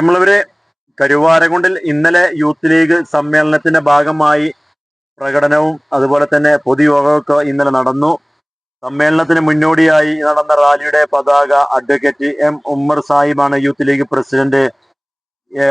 പ്രിയമുള്ളവരെ കരുവാരകുണ്ടിൽ ഇന്നലെ youth league സമ്മേളനത്തിന്റെ ഭാഗമായി പ്രകടനവും അതുപോലെ തന്നെ പൊതുയോഗമൊക്കെ ഇന്നലെ നടന്നു. സമ്മേളനത്തിന് മുന്നോടിയായി നടന്ന റാലിയുടെ പതാക advocate M Ummer സാഹിബാണ് youth league president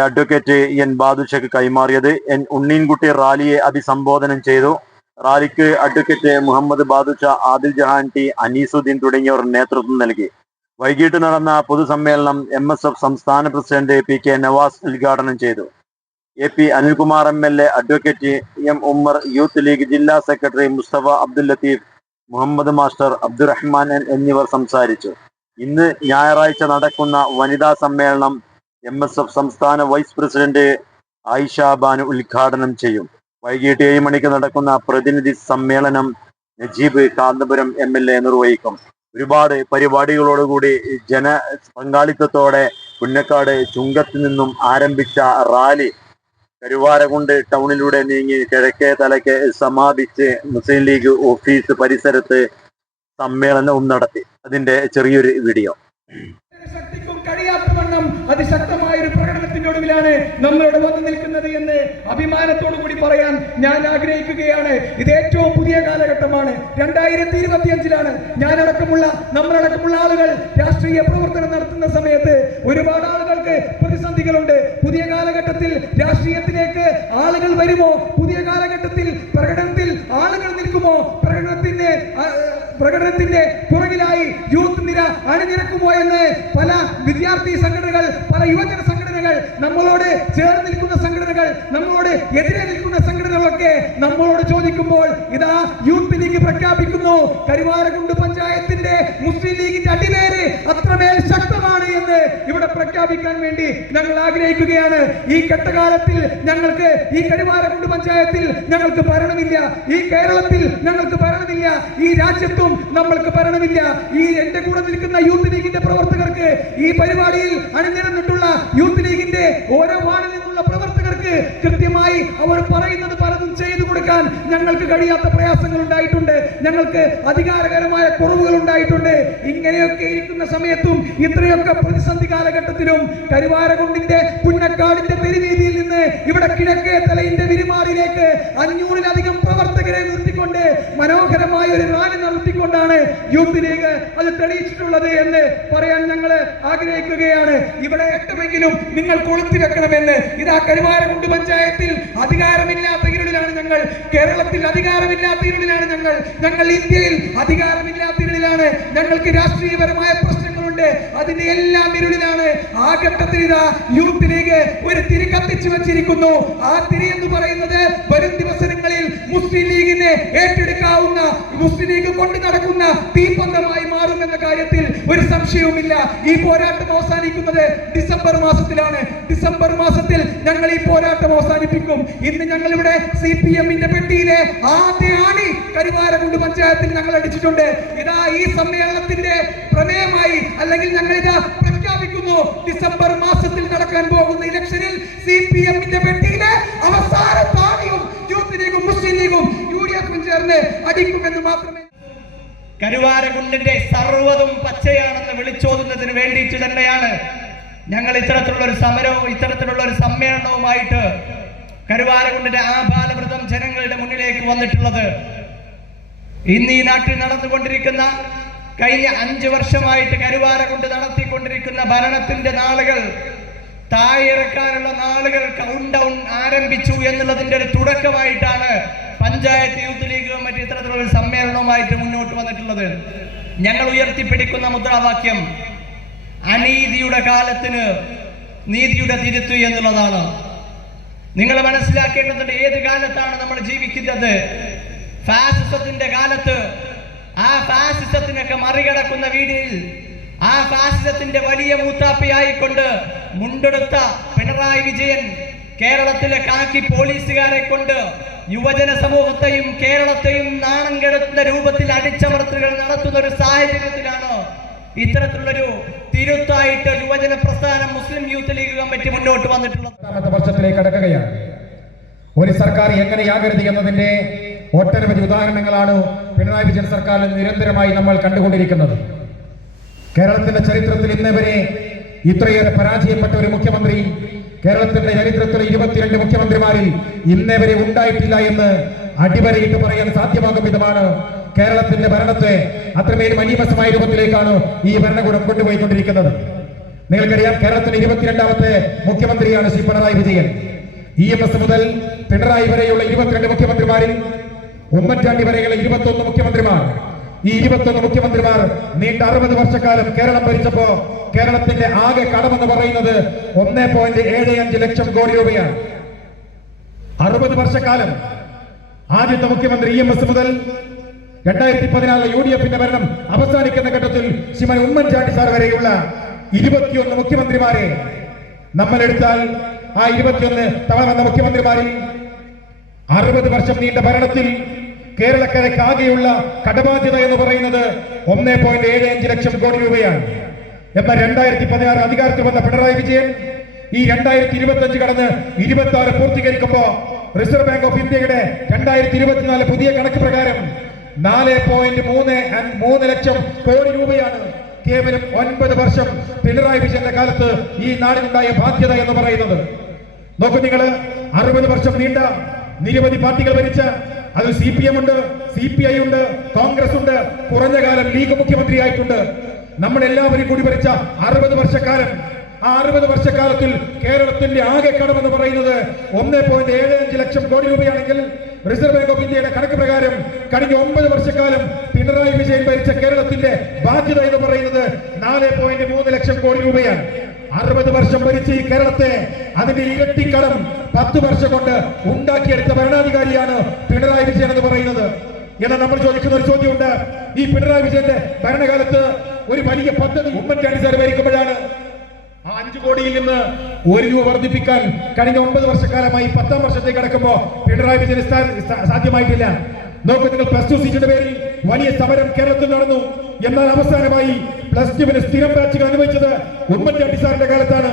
advocate N ബാദുഷക്ക് കൈമാറിയത്. എൻ ഉണ്ണീൻകുട്ടി റാലിയെ അഭിസംബോധനം ചെയ്തു. റാലിക്ക് അഡ്വക്കേറ്റ് മുഹമ്മദ് ബാദുഷ ആദിൽ ജഹാൻ ടി അനീസുദ്ദീൻ തുടങ്ങിയവർ നേതൃത്വം നൽകി. വൈകിട്ട് നടന്ന പൊതുസമ്മേളനം എം എസ് എഫ് സംസ്ഥാന പ്രസിഡന്റ് പി കെ നവാസ് ഉദ്ഘാടനം ചെയ്തു. A P Anilkumar M L A advocate M Ummer youth league ജില്ലാ സെക്രട്ടറി മുസ്തഫ അബ്ദുൽ ലത്തീഫ് മുഹമ്മദ് മാസ്റ്റർ അബ്ദുറഹ്മാൻ എന്നിവർ സംസാരിച്ചു. ഇന്ന് ഞായറാഴ്ച നടക്കുന്ന വനിതാ സമ്മേളനം എം എസ് എഫ് സംസ്ഥാന വൈസ് പ്രസിഡന്റ് ആയിഷ ബാനു ഉദ്ഘാടനം ചെയ്യും. വൈകിട്ട് ഏഴ് മണിക്ക് നടക്കുന്ന പ്രതിനിധി സമ്മേളനം Najeeb Kanthapuram M L A നിർവഹിക്കും. ഒരുപാട് പരിപാടികളോടുകൂടി ജന പങ്കാളിത്തത്തോടെ പുന്നക്കാട് ചുങ്കത്ത് നിന്നും ആരംഭിച്ച റാലി കരുവാരകുണ്ട് ടൗണിലൂടെ നീങ്ങി കിഴക്കേ തലയ്ക്ക് സമാപിച്ച് മുസ്ലിം ലീഗ് ഓഫീസ് പരിസരത്ത് സമ്മേളനവും നടത്തി. അതിന്റെ ചെറിയൊരു വീഡിയോ. ശക്തിക്കും കഴിയാത്തവണ്ണം അതിശക്തമായ ഒരു പ്രകടനത്തിന്റെ ഒടുവിലാണ് നമ്മളോട് വന്നു നിൽക്കുന്നത് എന്ന് അഭിമാനത്തോടു കൂടി പറയാൻ ഞാൻ ആഗ്രഹിക്കുകയാണ്. ഇത് ഏറ്റവും പുതിയ കാലഘട്ടമാണ്. രണ്ടായിരത്തി ഇരുപത്തിയഞ്ചിലാണ് ഞാനടക്കമുള്ള നമ്മളടക്കമുള്ള ആളുകൾ രാഷ്ട്രീയ പ്രവർത്തനം നടത്തുന്ന സമയത്ത് ഒരുപാട് ആളുകൾക്ക് പ്രതിസന്ധികളുണ്ട്. പുതിയ കാലഘട്ടത്തിൽ രാഷ്ട്രീയത്തിലേക്ക് ആളുകൾ വരുമോ? പുതിയ കാലഘട്ടത്തിൽ പ്രകടനത്തിൽ ആളുകൾ നിൽക്കുമോ? പ്രകടനത്തിന്റെ പ്രകടനത്തിന്റെ പുറകിലായി യൂത്ത് നിര അണിനിരക്കുമോ എന്ന് പല വിദ്യാർത്ഥി സംഘടനകൾ പല യുവജന നമ്മളോട് ചേർന്ന് നിൽക്കുന്ന സംഘടനകൾ നമ്മളോട് എതിരെ നിൽക്കുന്ന സംഘടനകളൊക്കെ നമ്മളോട് ചോദിക്കുമ്പോൾ ഇതാ യൂത്ത് ലീഗ് പ്രഖ്യാപിക്കുന്നു. കരുവാരകുണ്ട് പഞ്ചായത്തിന്റെ മുസ്ലിം ലീഗിന്റെ അടിവേര് അത്രമേൽ ശക്തമാണ് എന്ന് ഇവിടെ പ്രഖ്യാപിക്കാൻ വേണ്ടി ഞങ്ങൾ ആഗ്രഹിക്കുകയാണ്. ഈ ഘട്ടകാലത്തിൽ ഞങ്ങൾക്ക് ഈ കരുവാരകുണ്ട് പഞ്ചായത്തിൽ ഞങ്ങൾക്ക് ഭരണമില്ല. ഈ കേരളത്തിൽ ഞങ്ങൾക്ക് ഭരണമില്ല. ഈ രാജ്യത്തും നമ്മൾക്ക് ഭരണമില്ല. ഈ എന്റെ കൂടെ നിൽക്കുന്ന യൂത്ത് ലീഗിന്റെ പ്രവർത്തകർക്ക് ഈ പരിപാടിയിൽ അണിനിരന്നിട്ടുള്ള യൂത്ത് ലീഗിന്റെ ഓരോ വാർഡിൽ നിന്നുള്ള പ്രവർത്തകർക്ക് കൃത്യമായി അവർ പറയുന്നത് പലതും ചെയ്തു കൊടുക്കാൻ ഞങ്ങൾക്ക് കഴിയാത്ത പ്രയാസങ്ങൾ ഉണ്ടായിട്ടുണ്ട്. ഞങ്ങൾക്ക് അധികാരകരമായ കുറവുകൾ ഉണ്ടായിട്ടുണ്ട്. ഇങ്ങനെയൊക്കെ ഇരിക്കുന്ന സമയത്തും ഇത്രയൊക്കെ പ്രതിസന്ധി കാലഘട്ടത്തിലും കരുവാരകുണ്ടിന്റെ പുന്നക്കാടിന്റെ പെരുവീതിയിൽ നിന്ന് ഇവിടെ കിഴക്കേ തലയിന്റെ വിരുമാറിലേക്ക് അഞ്ഞൂറിലധികം പ്രവർത്തകരെ നിർത്തിക്കൊണ്ട് മനോഹരമായ ഒരു റാലി നടത്തിക്കൊണ്ടാണ് യൂത്ത് ലീഗ് അത് തെളിയിച്ചിട്ടുള്ളത് എന്ന് പറയാൻ ഞങ്ങൾ ആഗ്രഹിക്കുകയാണ്. ഇവിടെ എട്ടുമെങ്കിലും നിങ്ങൾ കൊളുത്തി വെക്കണമെന്ന് ഇതാ കരുവാരകുണ്ട് പഞ്ചായത്തിൽ അധികാരമില്ലാത്ത ഇരുളിലാണ് ഞങ്ങൾ. കേരളത്തിൽ അധികാരമില്ലാത്ത ഇരുളിലാണ് ഞങ്ങൾ. ഞങ്ങൾ ഇന്ത്യയിൽ അധികാരമില്ലാത്ത ഇരുളിലാണ്. ഞങ്ങൾക്ക് രാഷ്ട്രീയപരമായ പ്രശ്നങ്ങളുണ്ട് അതിന്റെ എല്ലാം ഇരുളിലാണ് ആ ഘട്ടത്തിൽ ഇതാ യൂത്ത് ഒരു തിരി കത്തിച്ചു വെച്ചിരിക്കുന്നു. ആ തിരി എന്ന് പറയുന്നത് വരും ദിവസങ്ങളിൽ മുസ്ലിം ലീഗിനെ ഏറ്റെടുക്കാവുന്ന മുസ്ലിം ലീഗ് കൊണ്ടു നടക്കുന്ന തീപ്പന്തമായി മാറുമെന്ന കാര്യത്തിൽ ഒരു സംശയവുമില്ല. ഈ പോരാട്ടം അവസാനിക്കുന്നത് ഡിസംബർ മാസത്തിലാണ്. ഡിസംബർ മാസത്തിൽ ഞങ്ങൾ ഈ പോരാട്ടം അവസാനിപ്പിക്കും. ഇന്ന് ഞങ്ങൾ ഇവിടെ സി പി എമ്മിന്റെ പെട്ടിയിലെ ആദ്യ ആണി കരുവാരകുണ്ട് പഞ്ചായത്തിൽ ഞങ്ങൾ അടിച്ചിട്ടുണ്ട്. ഇതാ ഈ സമ്മേളനത്തിന്റെ പ്രമേയമായി അല്ലെങ്കിൽ ഞങ്ങൾ ഇതാ പ്രഖ്യാപിക്കുന്നു. ഡിസംബർ മാസത്തിൽ നടക്കാൻ പോകുന്ന ഇലക്ഷനിൽ സി പി എമ്മിന്റെ പെട്ടിയിലെ അവസാന താണിയും യൂത്ത് ലീഗും മുസ്ലിം ലീഗും യു ഡി എഫും ചേർന്ന് അടിക്കുമെന്ന് മാത്രമേ കരുവാരകുണ്ടിന്റെ സർവതും പച്ചയാണെന്ന് വിളിച്ചോതുന്നതിന് വേണ്ടിയിട്ട് തന്നെയാണ് ഞങ്ങൾ ഇത്തരത്തിലുള്ള ഒരു സമരവും ഇത്തരത്തിലുള്ള ഒരു സമ്മേളനവുമായിട്ട് കരുവാരകുണ്ടിന്റെ ആബാലവൃതം ജനങ്ങളുടെ മുന്നിലേക്ക് വന്നിട്ടുള്ളത്. ഇന്ന് ഈ നാട്ടിൽ നടന്നുകൊണ്ടിരിക്കുന്ന കഴിഞ്ഞ അഞ്ച് വർഷമായിട്ട് കരുവാരകുണ്ട് നടത്തിക്കൊണ്ടിരിക്കുന്ന ഭരണത്തിന്റെ നാളുകൾ തായിറക്കാനുള്ള നാളുകൾ കൗണ്ട് ഡൗൺ ആരംഭിച്ചു എന്നുള്ളതിന്റെ ഒരു തുടക്കമായിട്ടാണ് പഞ്ചായത്ത് യൂത്ത് ലീഗ് ഒരു മുന്നോട്ട് വന്നിട്ടുള്ളത്. ഞങ്ങൾ ഉയർത്തിപ്പിടിക്കുന്ന മുദ്രാവാക്യം അനീതിയുടെ കാലത്തിന് നീതിയുടെ തിരുത്തു എന്നുള്ളതാണ്. നിങ്ങൾ മനസ്സിലാക്കേണ്ടതുണ്ട് ഏത് കാലത്താണ് നമ്മൾ ജീവിക്കുന്നത്? ഫാസിസത്തിന്റെ കാലത്ത്. ആ ഫാസിസത്തിനൊക്കെ മറികടക്കുന്ന വീടിൽ ആ ഫാസിസത്തിന്റെ വലിയ മൂത്താപ്പിയായിക്കൊണ്ട് മുണ്ടെടുത്ത പിണറായി വിജയൻ കേരളത്തിലെ കാക്കി പോലീസുകാരെ കൊണ്ട് യുവജന സമൂഹത്തെയും കേരളത്തെയും നാണം കെടുത്തുന്ന രൂപത്തിൽ അടിച്ചമർത്തലുകൾ നടത്തുന്ന ഒരു സാഹചര്യത്തിലാണ് ഇത്തരത്തിലുള്ളൊരു തിരുത്തായിട്ട് യുവജന പ്രസ്ഥാനം മുസ്ലിം യൂത്ത് ലീഗ് കമ്മിറ്റി മുന്നോട്ട് വന്നിട്ടുള്ളത്. വർഷത്തിലേക്ക് കടക്കുകയാണ്. ഒരു സർക്കാർ എങ്ങനെയാകരുത് എന്നതിന്റെ ഒട്ടനവധി ഉദാഹരണങ്ങളാണ് പിണറായി വിജയൻ സർക്കാരിൽ നിരന്തരമായി നമ്മൾ കണ്ടുകൊണ്ടിരിക്കുന്നത്. കേരളത്തിന്റെ ചരിത്രത്തിൽ ഇന്നവരെ ഇത്രയേറെ പരാജയപ്പെട്ട ഒരു മുഖ്യമന്ത്രി കേരളത്തിന്റെ ചരിത്രത്തിലെ ഇരുപത്തിരണ്ട് മുഖ്യമന്ത്രിമാരിൽ ഇന്നേ വരെ ഉണ്ടായിട്ടില്ല എന്ന് അടിവരയിട്ട് പറയാൻ സാധ്യമാകും വിധമാണ് കേരളത്തിന്റെ ഭരണത്തെ അത്രമേൽ മനീമസമായ രൂപത്തിലേക്കാണ് ഈ ഭരണകൂടം കൊണ്ടുപോയിക്കൊണ്ടിരിക്കുന്നത്. നിങ്ങൾക്കറിയാം കേരളത്തിന്റെ ഇരുപത്തിരണ്ടാമത്തെ മുഖ്യമന്ത്രിയാണ് Shri Pinarayi Vijayan. E M S മുതൽ പിണറായി വരെയുള്ള ഇരുപത്തിരണ്ട് മുഖ്യമന്ത്രിമാരിൽ ഉമ്മൻചാണ്ടി വരെയുള്ള ഇരുപത്തി ഒന്ന് മുഖ്യമന്ത്രിമാർ ഈ ഇരുപത്തൊന്ന് മുഖ്യമന്ത്രിമാർ നീണ്ട അറുപത് വർഷക്കാലം കേരളം ഭരിച്ചപ്പോ കേരളത്തിന്റെ ആകെ കടമെന്ന് പറയുന്നത് ഒന്നേ പോയിന്റ് ഏഴ് അഞ്ച് ലക്ഷം കോടി രൂപയാണ്. അറുപത് വർഷക്കാലം ആദ്യത്തെ മുഖ്യമന്ത്രി ഇ എം എസ് മുതൽ രണ്ടായിരത്തി പതിനാലിലെ യു ഡി എഫിന്റെ ഭരണം അവസാനിക്കുന്ന ഘട്ടത്തിൽ ശ്രീമൻ ഉമ്മൻചാണ്ടി സാർ വരെയുള്ള ഇരുപത്തിയൊന്ന് മുഖ്യമന്ത്രിമാരെ നമ്മൾ എടുത്താൽ ആ ഇരുപത്തിയൊന്ന് തവണ വന്ന മുഖ്യമന്ത്രിമാരിൽ അറുപത് വർഷം നീണ്ട ഭരണത്തിൽ കേരളക്കരയ്ക്ക് ആകെയുള്ള കടബാധ്യത എന്ന് പറയുന്നത് ഒന്നേ പോയിന്റ് ഏഴ് അഞ്ച് ലക്ഷം കോടി രൂപയാണ്. എന്നാൽ രണ്ടായിരത്തി പതിനാറ് അധികാരത്തിൽ വന്ന പിണറായി വിജയൻ ഈ രണ്ടായിരത്തി ഇരുപത്തി അഞ്ച് കടന്ന് ഇരുപത്തി ആറ് പൂർത്തീകരിക്കുമ്പോ റിസർവ് ബാങ്ക് ഓഫ് ഇന്ത്യയുടെ രണ്ടായിരത്തി ഇരുപത്തിനാല് പുതിയ കണക്ക് പ്രകാരം നാല് പോയിന്റ് മൂന്ന് മൂന്ന് ലക്ഷം കോടി രൂപയാണ് കേവലം ഒൻപത് വർഷം പിണറായി വിജയന്റെ കാലത്ത് ഈ നാടിനുണ്ടായ ബാധ്യത എന്ന് പറയുന്നത്. നോക്കൂ നിങ്ങൾ അറുപത് വർഷം നീണ്ട നിരവധി പാർട്ടികൾ ഭരിച്ച അതിൽ സി പി എം ഉണ്ട് സി പി ഐ ഉണ്ട് കോൺഗ്രസ് ഉണ്ട് കുറഞ്ഞ കാലം ലീഗ് മുഖ്യമന്ത്രിയായിട്ടുണ്ട്. നമ്മൾ എല്ലാവരും കൂടി ഭരിച്ച അറുപത് വർഷക്കാലം ആ അറുപത് വർഷക്കാലത്തിൽ കേരളത്തിന്റെ ആകെ കടമെന്ന് പറയുന്നത് ഒന്നേ പോയിന്റ് ഏഴ് അഞ്ച് lakh crore രൂപയാണെങ്കിൽ reserve bank of ഇന്ത്യയുടെ കണക്ക് പ്രകാരം കഴിഞ്ഞ ഒമ്പത് വർഷക്കാലം പിണറായി വിജയൻ ഭരിച്ച കേരളത്തിന്റെ ബാധ്യത എന്ന് പറയുന്നത് നാല് പോയിന്റ് മൂന്ന് ലക്ഷം കോടി രൂപയാണ്. അറുപത് വർഷം ഭരിച്ച ഈ കേരളത്തെ അതിന്റെ ഇരട്ടിക്കടം കടം പത്ത് വർഷം കൊണ്ട് ഉണ്ടാക്കിയെടുത്ത ഭരണാധികാരിയാണ് പിണറായി വിജയൻ എന്ന് പറയുന്നത്. എന്നാൽ നമ്മൾ ചോദിക്കുന്ന ഒരു ചോദ്യമുണ്ട്. ഈ പിണറായി വിജയന്റെ ഭരണകാലത്ത് ഒരു വലിയ പദ്ധതി ഉമ്മൻചാണ്ടി സാർ ഭരിക്കുമ്പോഴാണ് ആ അഞ്ചു കോടിയിൽ നിന്ന് ഒരു രൂപ വർദ്ധിപ്പിക്കാൻ കഴിഞ്ഞ ഒമ്പത് വർഷക്കാലമായി പത്താം വർഷത്തേക്ക് കടക്കുമ്പോൾ പിണറായി വിജയന് സാധ്യമായിട്ടില്ല. നോക്കൂ നിങ്ങൾ പ്ലസ് ടു സീറ്റിന്റെ പേരിൽ വലിയ സമരം കേരളത്തിൽ നടന്നു. എന്നാൽ അവസാനമായി പ്ലസ് ടുവിന് സ്ഥിരം ബാച്ചുകൾ അനുവദിച്ചത് ഉമ്മൻചാണ്ടി സാറിന്റെ കാലത്താണ്.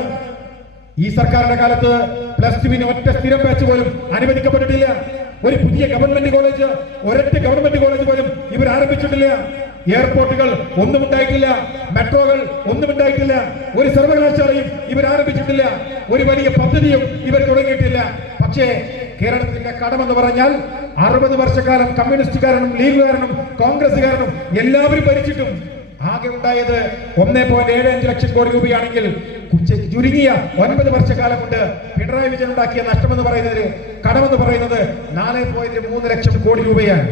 ഈ സർക്കാരിന്റെ കാലത്ത് പ്ലസ് ടുവിന് ഒറ്റ സ്ഥിരം ബാച്ച് പോലും അനുവദിക്കപ്പെട്ടിട്ടില്ല. ഒരു പുതിയ ഗവൺമെന്റ് കോളേജ് ഒരൊറ്റ ഗവൺമെന്റ് കോളേജ് പോലും ഇവർ ആരംഭിച്ചിട്ടില്ല. എയർപോർട്ടുകൾ ഒന്നും ഉണ്ടായിട്ടില്ല. മെട്രോകൾ ഒന്നും ഉണ്ടായിട്ടില്ല. ഒരു സർവകലാശാലയും ഇവർ ആരംഭിച്ചിട്ടില്ല. ഒരു വലിയ പദ്ധതിയും ഇവർ തുടങ്ങിയിട്ടില്ല. പക്ഷേ കേരളത്തിന്റെ കടമെന്ന് പറഞ്ഞാൽ അറുപത് വർഷക്കാലം കമ്മ്യൂണിസ്റ്റുകാരനും ലീഗുകാരനും കോൺഗ്രസുകാരനും എല്ലാവരും ഭരിച്ചിട്ടും ആകെ ഉണ്ടായത് ഒന്നേ പോയിന്റ് ഏഴ് അഞ്ച് ലക്ഷം കോടി രൂപയാണെങ്കിൽ ചുരുങ്ങിയ ഒൻപത് വർഷക്കാലം കൊണ്ട് പിണറായി വിജയൻ ഉണ്ടാക്കിയ നഷ്ടമെന്ന് പറയുന്നത് കടമെന്ന് പറയുന്നത് നാല് പോയിന്റ് മൂന്ന് ലക്ഷം കോടി രൂപയാണ്.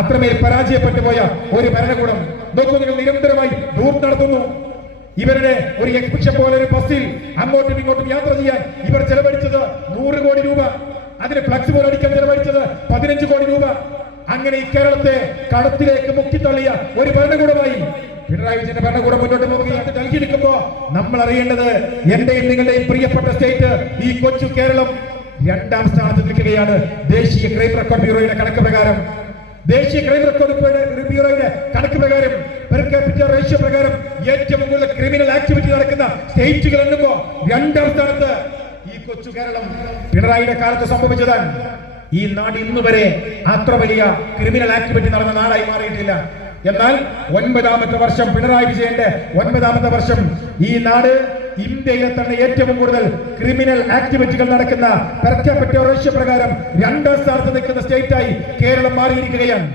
അത്രമേൽ പരാജയപ്പെട്ടു പോയ ഒരു ഭരണകൂടം നോക്കൂ നിങ്ങൾ നിരന്തരമായി ദൂർ നടത്തുന്നു. ഇവരുടെ ഒരു എക്സിബിഷൻ പോലെ ഒരു ബസ്സിൽ അങ്ങോട്ടും ഇങ്ങോട്ടും യാത്ര ചെയ്യാൻ ഇവർ ചെലവഴിച്ചത് നൂറ് കോടി രൂപ. അതിന് ഫ്ലക്സ് പോലെ അടിക്കാൻ ചെലവഴിച്ചത് പതിനഞ്ച് കോടി രൂപ. അങ്ങനെ ഈ കേരളത്തെ കടത്തിലേക്ക് മുക്കിത്തള്ളിയ ഒരു ഭരണകൂടമായി പിണറായി വിജയന്റെ ഭരണകൂടം മുന്നോട്ട് പോവുകയാണ് ഡൽഹി നിൽക്കുമ്പോ നമ്മൾ അറിയേണ്ടത് എന്റെയും നിങ്ങളുടെയും പ്രിയപ്പെട്ട സ്റ്റേറ്റ് ഈ കൊച്ചു കേരളം രണ്ടാം സ്ഥാനത്ത് നിൽക്കുകയാണ്. ദേശീയ ക്രൈം റെക്കോർഡ് ബ്യൂറോയുടെ കണക്ക് പ്രകാരം. ദേശീയ ക്രൈം റെക്കോർഡ് ബ്യൂറോയുടെ കണക്ക് പ്രകാരം റേഷ്യോ പ്രകാരം ഏറ്റവും കൂടുതൽ ക്രിമിനൽ ആക്ടിവിറ്റി നടക്കുന്ന സ്റ്റേറ്റുകൾ എണ്ണുമ്പോ രണ്ടാം സ്ഥാനത്ത് കൊച്ചു കേരളം പിണറായിയുടെ കാലത്ത് സംഭവിച്ചത് ഈ നാട് ഇന്ന് വരെ അത്ര വലിയ ക്രിമിനൽ ആക്ടിവിറ്റി നടന്ന നാടായി മാറിയിട്ടില്ല. എന്നാൽ ഒൻപതാമത്തെ വർഷം പിണറായി വിജയന്റെ ഒൻപതാമത്തെ വർഷം ഈ നാട് ഇന്ത്യയിലെ തന്നെ ഏറ്റവും കൂടുതൽ ക്രിമിനൽ ആക്ടിവിറ്റികൾ നടക്കുന്ന പെർ ക്യാപിറ്റൽ പ്രകാരം രണ്ടാം സ്ഥാനത്ത് നിൽക്കുന്ന സ്റ്റേറ്റായി കേരളം മാറിയിരിക്കുകയാണ്.